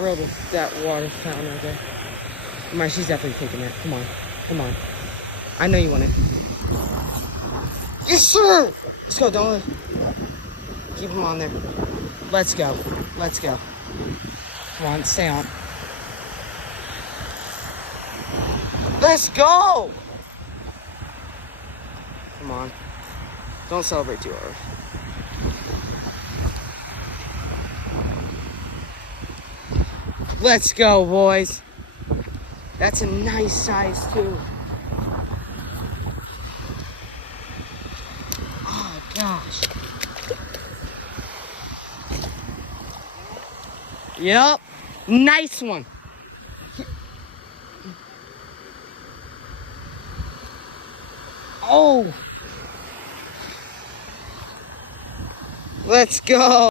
thrill with that water fountain right there. Come on, she's definitely taking that. Come on. Come on. I know you want it. Yes, sir! Let's go, don't keep him on there. Let's go. Let's go. Come on, stay on. Let's go! Come on. Don't celebrate too hard. Let's go, boys. That's a nice size, too. Oh, gosh. Yep. Nice one. Oh. Let's go.